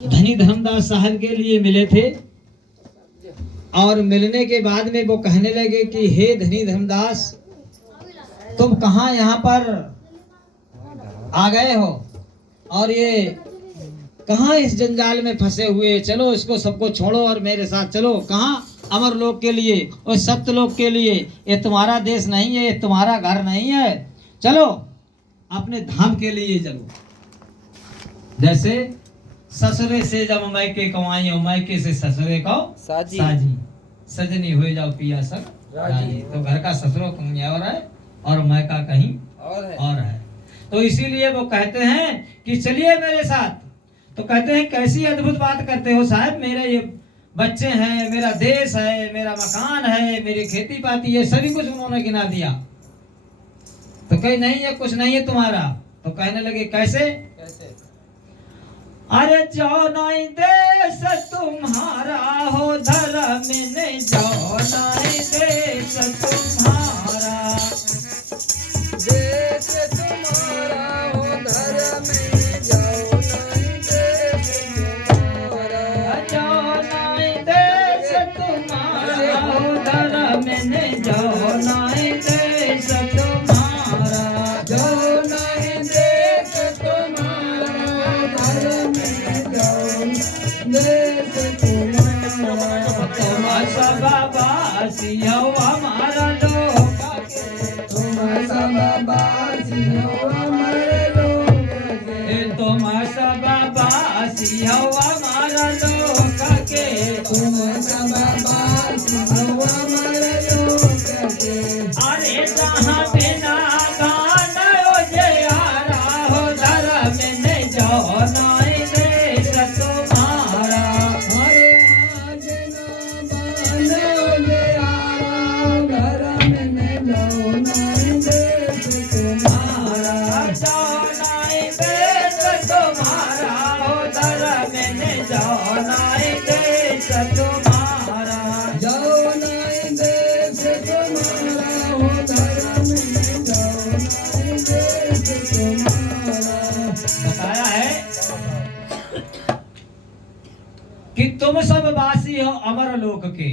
धनी धर्मदास साहब के लिए मिले थे और मिलने के बाद में वो कहने लगे कि हे धनी धर्मदास, तुम कहाँ यहाँ पर आ गए हो और ये कहाँ इस जंजाल में फंसे हुए, चलो इसको सबको छोड़ो और मेरे साथ चलो। कहाँ? अमर लोक के लिए और सत्य लोक के लिए। ये तुम्हारा देश नहीं है, ये तुम्हारा घर नहीं है, चलो अपने धाम के लिए चलो। जैसे ससुरे से जब मैके कमाई और मैके से ससुरे को साजी सजनी हो जाओ पिया सर राजी। तो घर का ससुरो कहीं और है और मैका कहीं और है। तो इसीलिए वो कहते हैं कि चलिए मेरे साथ। तो कहते हैं कैसी अद्भुत बात करते हो साहब, मेरे ये बच्चे हैं, मेरा देश है, मेरा मकान है, मेरी खेती पाती है, सभी कुछ उन्होंने गिना दिया। तो कहीं नहीं है, कुछ नहीं है तुम्हारा। तो कहने लगे कैसे? अरे जो नहीं देश तुम्हारा हो धर्म में, जो नहीं देश तुम्हारा, देश तुम्हारा हो धर्म में, जो नहीं देश तुम्हारा, जो नहीं देश तुम्हारा हो धर्म में, जो नहीं देश तुम्हारा, जो नहीं देश तुम्हारा धर्म में, जो देश तुम्हारा, तुम सब बासी हो हमारा लोक के, तुम सब बासी हो हमारे लोग के, तुम सब बासी हो हमारा लोक के, तुम सब बासी हो हमारे लोग के। अरे जहाँ बिना गान उजियारा हो धर्म में, जो नहीं देश तुम्हारा, हरे आज ना बानो यारा, धर्म में लो नहीं देश तुम्हारा, जो नहीं देश तुम्हारा हो धर्म में, जो नहीं देश तुम्हारा। जो नहीं देश तुम्हारा हो धर्म में, जो नहीं देश तुम्हारा। बताया है कि तुम सब वासी हो अमर लोक के।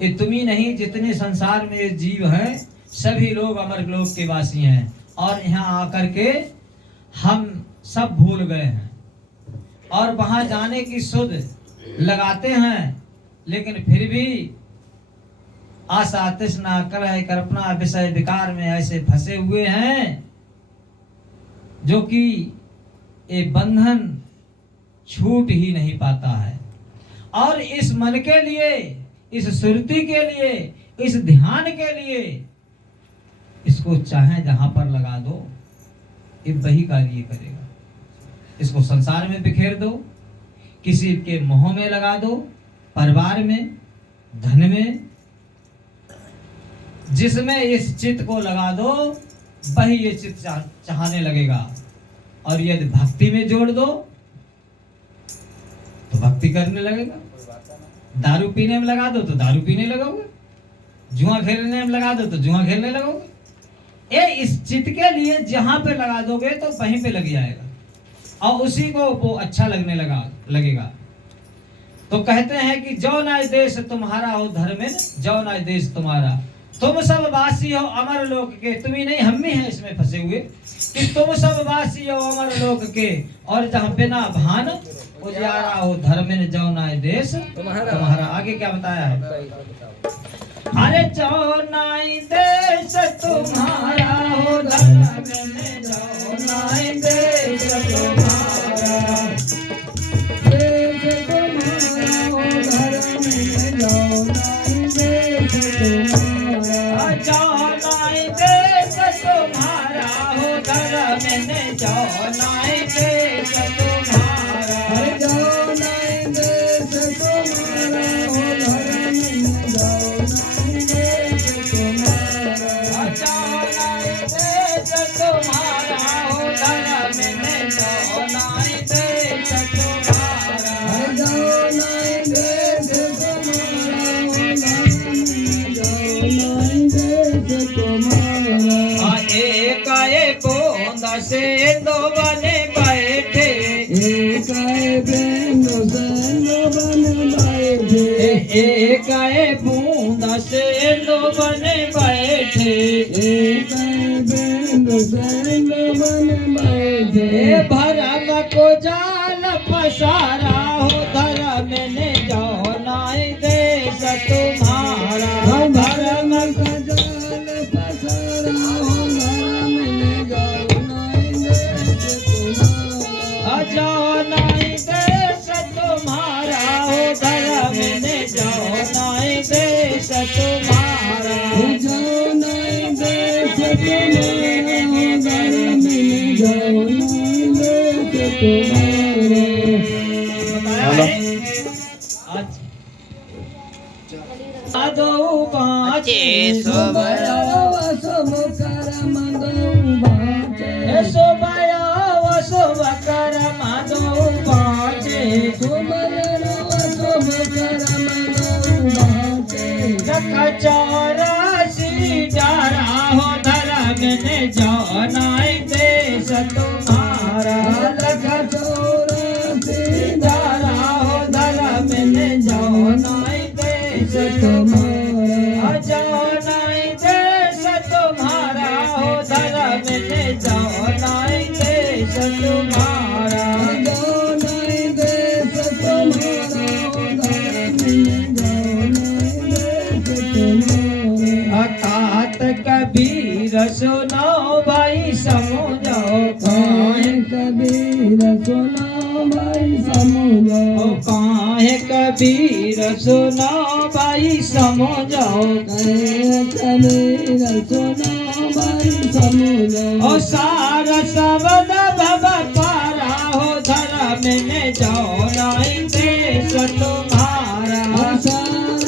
ये तुम ही नहीं, जितने संसार में जीव हैं सभी लोग अमर लोक के वासी हैं। और यहाँ आकर के हम सब भूल गए हैं और वहां जाने की सुध लगाते हैं, लेकिन फिर भी आशा तृष्णा कलह कल्पना विषय विकार में ऐसे फंसे हुए हैं जो कि ये बंधन छूट ही नहीं पाता है। और इस मन के लिए, इस सुरति के लिए, इस ध्यान के लिए इसको चाहे जहां पर लगा दो, ये वही कार्य करेगा। इसको संसार में बिखेर दो, किसी के मोह में लगा दो, परिवार में, धन में, जिसमें इस चित्त को लगा दो वही ये चित्त चाहने लगेगा। और यदि भक्ति में जोड़ दो तो भक्ति करने लगेगा। दारू पीने में लगा दो तो दारू पीने लगोगे, जुआ खेलने में लगा दो तो जुआ खेलने लगोगे। ये इस चित्त के लिए जहां पे लगा दोगे तो वहीं पे लग जाएगा और उसी को वो अच्छा लगने लगेगा। तो कहते हैं कि जो न देश तुम्हारा हो धर्म में, जो न देश तुम्हारा, तुम सब वासी हो अमर लोक के। तुम ही नहीं, हम ही हैं इसमें फंसे हुए कि तुम सब वासी हो अमर लोक के। और जहाँ बिना भान उजियारा हो धर्म में, जो न देश तुम्हारा। आगे क्या बताया है? अरे जो न देश तुम्हारा हो धर्म में, जो न देश तुम्हारा, देश तुम्हारा हो धर्म में, जो नहीं देश तुम्हारा, जो नहीं देश तुम्हारा हो धर्म में, जो नहीं देश तुम्हारा। हरे जो नहीं देश तुम्हारा हो धर्म में, जो नहीं देश तुम्हारा, जो नहीं देश तुम्हारा हो धर्म में, जो नहीं देश तुम्हारा। हरे जो नहीं देश तुम्हारा हो धर्म में, जो नहीं देश तुम्हारा। एक एक बूंद से दो बने बैठे, एक आए बेंदो से बन बैठे एक आए बूंद से लो बने बैठे एक आए बेंदो से बन बैठे भरम को जाल पसारा हो धर्म ने जाओ नाई देश तुम्हारा धर्म का जाल पसारा हो धर्म ने जाओ नाई देश तुम्हारा जाओ नाई देश तुम्हारा हो धर्म ने जाओ नाई देश तुम्हारा जाओ नाई देश तुम्हारा हो धर्म ने जाओ नाई देश तुम्हारा बताया है आज आदो बाचे सोबया वसो करम दो बाचे सोबया वसो करम दो बाचे सोबया वसो करम दो बाचे चौरासी डारा हो धर्म ने जाओ नाई देश तुम्हारा चौरासी डारा हो धर्म ने जाओ नाई देश तुम्हारा जाओ नाई देश तुम्हारा हो धर्म ने जाओ नाई देश तुम्हारा जाओ नाई देश तुम्हारा हो धर्म ने जाओ नाई देश तुम्हारा अतात कबीर सुनो भाई समझो काहे कबीर सुनो भाई समझो काहे कबीर सुनो भाई समझो काहे कबीर सुनो भाई समझो ओ सार सबद भव पारा हो धर्म ने जाओ नाई देश तुम्हारा सार